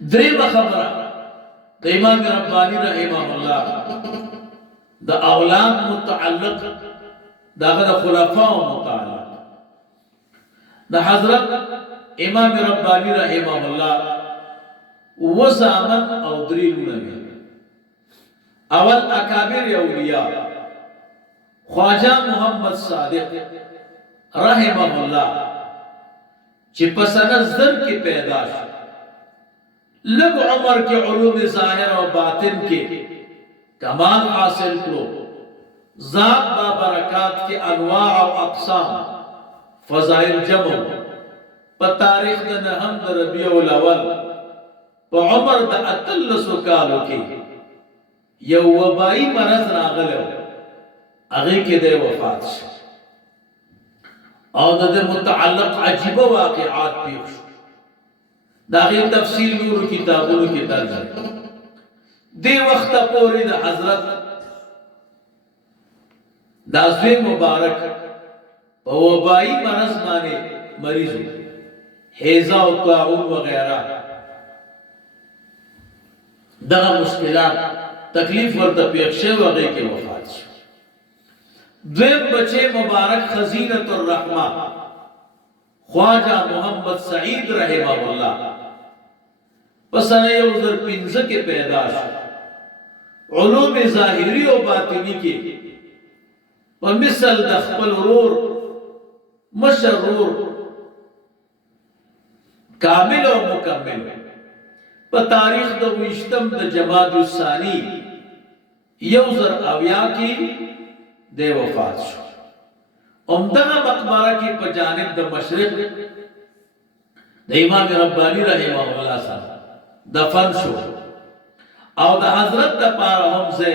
دریم خبره د امام ربانی رحمه الله د اولاد متعلق دغه د خلفاء متعلق د حضرت امام ربانی رحمه الله وزامن او دریلونه اول اکابر اولیاء خواجہ محمد صادق رحمه الله چې په سنه زر کې پیدا شو لږ عمر کې علوم ظاهر او باطن کې کمال حاصل کړو ذات با برکات کې انواع او اقسام فضائل جمع په تاریخ د نهم د ربیع الاول په عمر د 13 کالو کې یو وبایي مرض راغلی هغه کې د وفات شو او د متعلق عجیب واقعات پیښ شو داغی تفصیل نورو کتابونو کی درج ہے دی وقت پوری دا حضرت دازوی مبارک پا وبائی مرض مانے مریضو حیزہ و طاعون وغیرہ دغا مشکلات تکلیف ورطا پیخشے وغیر کے وفات شو دویم بچے مبارک خزینت الرحمہ خواجہ محمد سعید رحمہ اللہ پسنه یو زر پنځه کې پیدا شو علوم ظاهری او باطنی کې په مثل د خپل ورور مشرور کامل او مکمل په تاریخ د وشتم د جماد الثانی یو زر اویا کې د وفات شو عمدہ مقبرہ کی په جانب د مشرق د امام ربانی رحمه الله صاحب دفن شو او د حضرت د پاره هم زه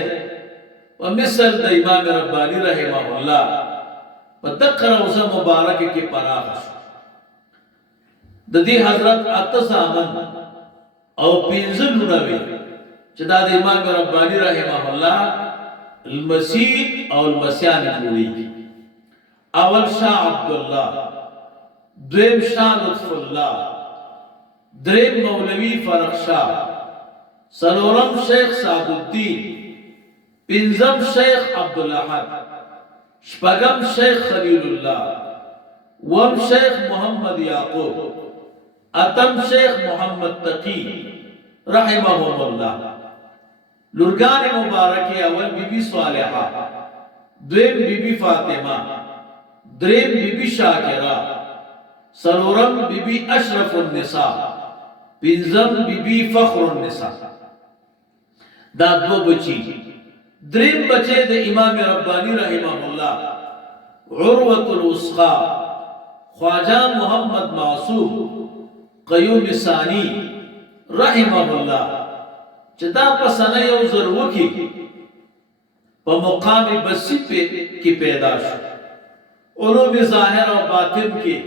په مثل د امام ربانی رحمه الله په دغه روزه مبارکه کې پناه شو د دې حضرت اته سامن او 15 چې دا د امام ربانی رحمه الله المسیح او المسیان جوړي اول شاہ عبداللہ دویم شاہ لطف اللہ دریم مولوی فرق شاہ سلورم شیخ سعد الدین پنزم شیخ عبدالحد شپگم شیخ خلیل اللہ وم شیخ محمد یعقوب اتم شیخ محمد تقی رحمهم اللہ لرگان مبارکی اول بی بی صالحہ دویم بی بی فاطمہ دریم بی بی شاکرہ سلورم بی بی اشرف النساء پنزم بی بی فخر النساء دا دو بچی دریم بچے دے امام ربانی رحمہ اللہ عروت الوسقا خواجہ محمد معصوم قیوم ثانی رحمہ اللہ چدا پسنہ یو ضرور کی پا مقام بسیط کی پیدا شو علوم ظاہر و باطن کے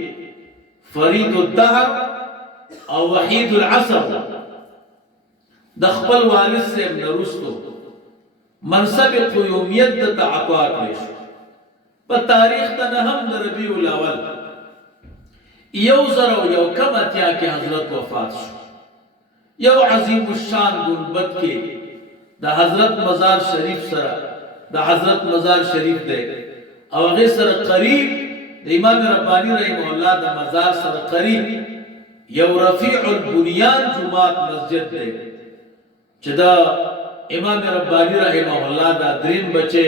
فرید الدہر اور وحید العصر دخبل والد سے نرستو منصب قیومیت دتا عطوات لیشو پا تاریخ تا نهم ربیع الاول یو ذر و یو کم اتیا کے حضرت وفات شو یو عظیم الشان گنبت کے دا حضرت مزار شریف سر دا حضرت مزار شریف دے او غیر سر قریب دا امام ربانی رحمہ اللہ دا مزار سر قریب یو رفیع البنیان جماعت مسجد دے چدا امام ربانی رحمہ اللہ دا درین بچے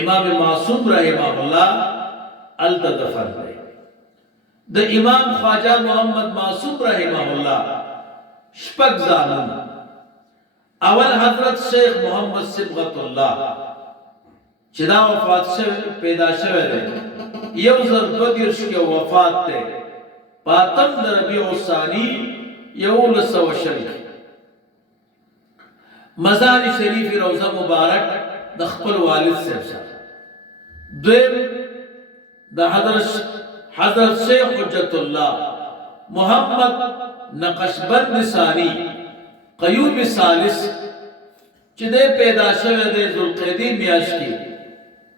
امام معصوم رحمہ اللہ التدفن دے دا امام خواجہ محمد معصوم رحمہ اللہ شپک زانن اول حضرت شیخ محمد صبغت اللہ چدا وفات شوه پیدا شوه ده یو زر دو دیرش کے وفات ده پاتم در ربیع الثانی یو لسو شریف مزار شریف روزہ مبارک دخپل والد سے دویم دا حضرت شیخ حجت اللہ محمد نقشبند ثانی قیوم ثالث چدے پیدا شوه ده ذوالقعدہ میاش کی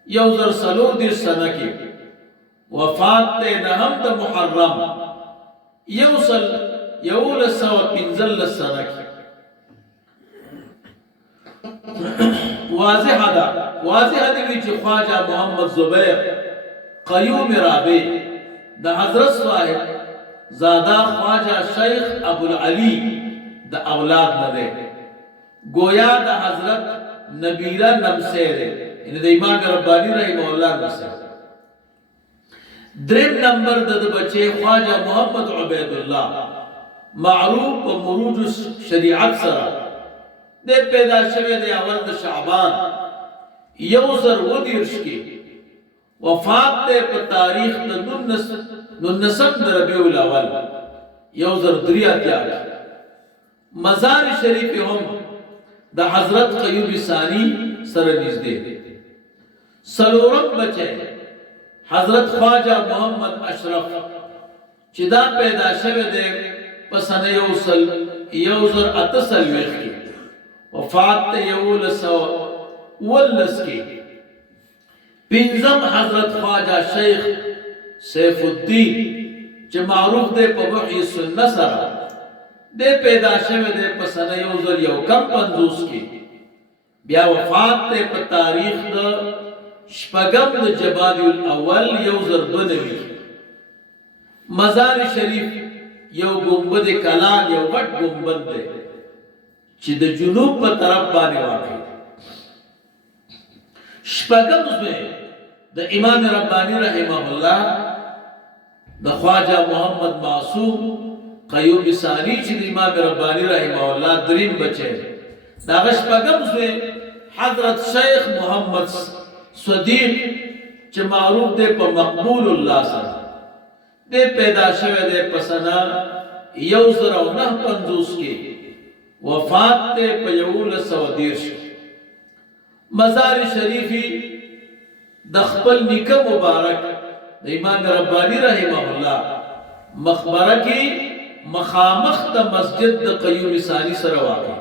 یو زر سلور دیر سنہ کی وفات تے نهم دا محرم یو سل 1115 سنه کې واضح دی چې خواجہ محمد زبیر قیوم رابع د حضرت صاحب زادا خواجہ شیخ ابو العلی د اولاد نه دی گویا د حضرت نبیرہ نمسه دی ان د امام ربانی رحمه الله نمسه دریم نمبر د بچے خواجہ محمد عبید الله معروف په مروج شریعت سره د پیدا شوه د اول د شعبان 1119 کې وفات ته په تاریخ د 19 د ربیع الاول 1003 مزار شریف هم د حضرت قیوم ثانی سره نږدې سلورم بچه حضرت خواجہ محمد اشرف چې دا پیدا شوه د پسنه 1138 کې وفات ته 1119 کې پنځم حضرت خواجہ شیخ سیف الدین چې معروف دی په وحی سنت سره د پیدا شوه د پسنه 1150 کې بیا وفات ته په تاریخ د شپږم د جمادی الاول 1092 مزار شریف یو گنبد کلان یو غټ گنبد دی چې د جنوب په طرف باندې واقع دی شپږم د امام ربانی رحمه الله د خواجہ محمد معصوم قیوم ثانی چې د امام ربانی رحمه الله دریم بچی دا شپږم حضرت شیخ محمد صدیق چې معروف دی په مقبول الله سره د پیدا شوه د پسنا 1150 کې وفات ته په 1110 مزار شریفی د خپل نیکه مبارک د امام ربانی رحمه الله مقبره کې مخامخ د مسجد د قیوم ثانی سره واقع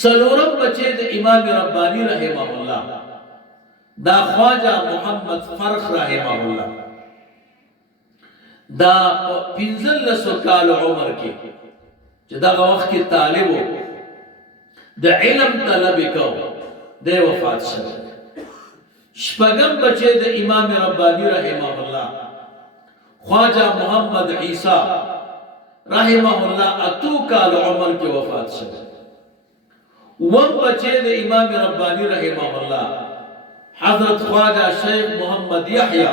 سلورم بچه د امام ربانی رحمه الله دا خواجہ محمد فرخ رحمه الله دا 15 کال عمر کې چې دا وخت کې طالب د علم طلب کو د وفات شوه شپږم بچه د امام ربانی رحمه الله خواجہ محمد عیسی رحمه الله 8 کال عمر کې وفات شوه وم بچه د امام ربانی رحمه الله حضرت خواجہ شیخ محمد یحیی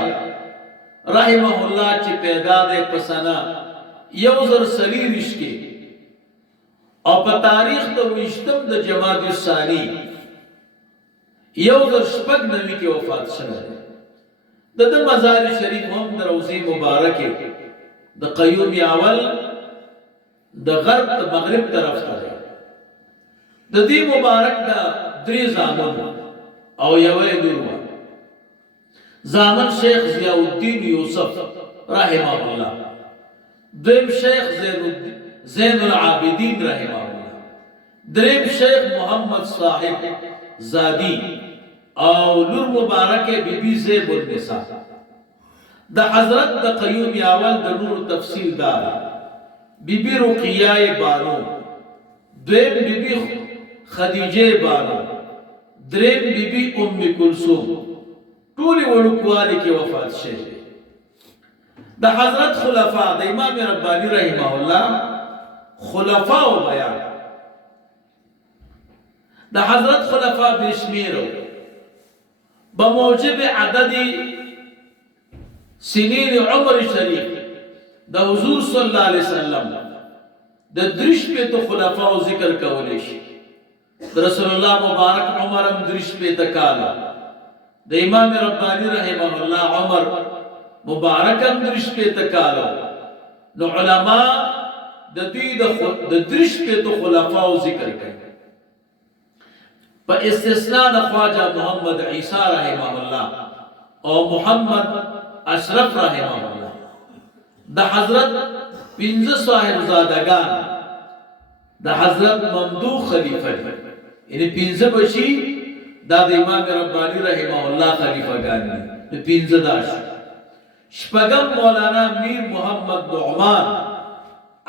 رحمه الله چې پیدا ده پسنا 1030 کې او په تاریخ د 20 د جمادی الثانی 1096 کې وفات شوه د مزار شریف هم د روضه مبارکه د قیوم اول د غرب ته مغرب طرف ته د دې مبارک د درې زامن او یوې لور زامن شیخ ضیاء الدین یوسف رحمه الله دویم شیخ زین العابدین رحمه الله دریم شیخ محمد صاحب زادی او لور مبارکه بی بی زیب النساء د حضرت د قیوم اول د نور تفصیل دار بی بی رقیہ بانو دویم بی بی خدیجه بانو دریم بی بی ام کلثوم ټول ورکوالی کې وفات شوه د حضرت خلفاء د امام ربانی رحمه الله خلفاء او بیان د حضرت خلفاء بشمیرو بموجب عدد سنین عمر شریف د حضور صلی الله علیه وسلم د درش په تو خلفاء ذکر کولې شي رسول الله مبارک عمر هم درش په تکاله د امام ربانی رحمه الله عمر مبارک هم درش په تکاله نو علما د دې د درش په تو خلفاء ذکر کوي په استثناء د خواجہ محمد عیسی رحمه الله او محمد اشرف رحمه الله د حضرت 15 صاحبزادگان د حضرت ممدوح خلیفہ یعنی 15 بچی دا د امام ربانی رحمه الله خلیفګان دي 15 داش شپږم مولانا میر محمد نعمان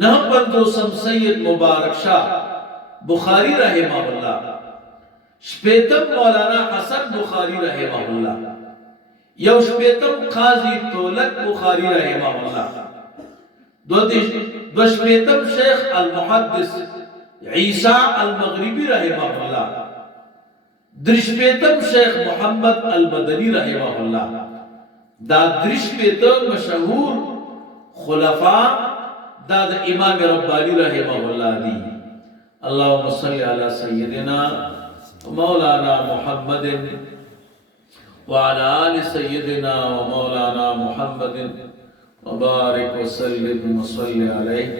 نہ پنځوسم سید مبارک شاه بخاری رحمه الله، شپیتم مولانا حسن بخاری رحمه الله، یو شپیتم قاضی تولک بخاری رحمه الله، دو شپیتم شیخ المحدث عیسی المغربی رحمه الله، درشپیتم شیخ محمد المدنی رحمه الله. دا درشپیتم مشهور خلفاء دا امام ربانی رحمه الله دی. اللهم صل على سيدنا ومولانا محمد وعلى آل سيدنا ومولانا محمد وبارك وسلم وصل عليه.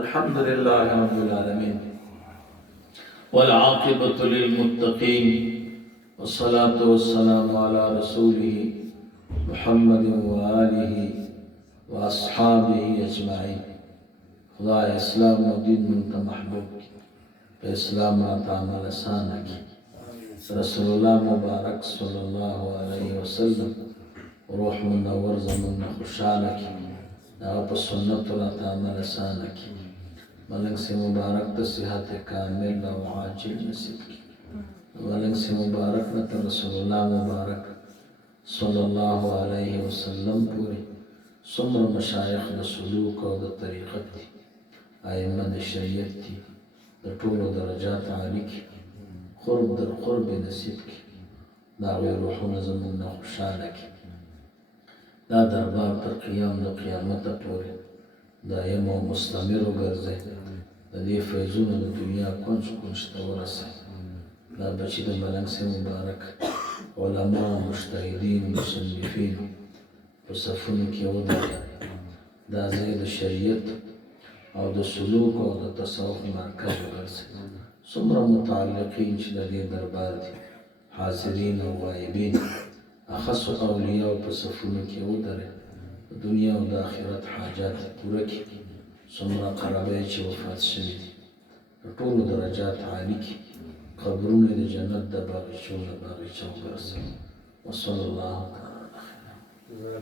الحمد لله رب العالمين والعاقبة للمتقين والصلاة والسلام على رسوله محمد وآله وأصحابه أجمعين. خدا اسلام و دین منتا محبوب کی، اسلام آتا عمل آسان کی، رسول اللہ مبارک صلی اللہ علیہ وسلم روح منور زمن خوشحال کی، ناپ سنت آتا عمل آسان کی، ملنگ سے مبارک تا صحت کامل و عاجل نصیب کی، ملنگ سے مبارک نتا رسول اللہ مبارک صلی اللہ علیہ وسلم پوری سمر مشایخ دا سلوک و دا طریقت دی، ائمه د شریعت دي، د ټولو درجات عالی کی، قرب در قرب نصیب کی، دا غوی روحونه زمون نه خوشحاله کی، دا دربار تر قیام د قیامت پورې دایم او مستمر وګرځي، د دې فیضونو د دنیا کونج کونج ته ورسوي. دا بچي د ملنګ سي مبارک علما مجتهدین مصنفین په صفونو کې ودرېږي، دا ځای د شریعت او د سلوک او د تصوف مرکز وګرځي. څومره متعلقین چې د دې دربار دي، حاضرین او غایبین، اخص اولیاء په صفونو کې ودرېږي، د دنیا او د آخرت حاجات پوره کړي. څومره قرابه چې وفات شوي دي، د ټولو درجات عالي کړي، قبرونه د جنت د باغچو له باغچو وګرځي. وصلی الله تعالی علیه.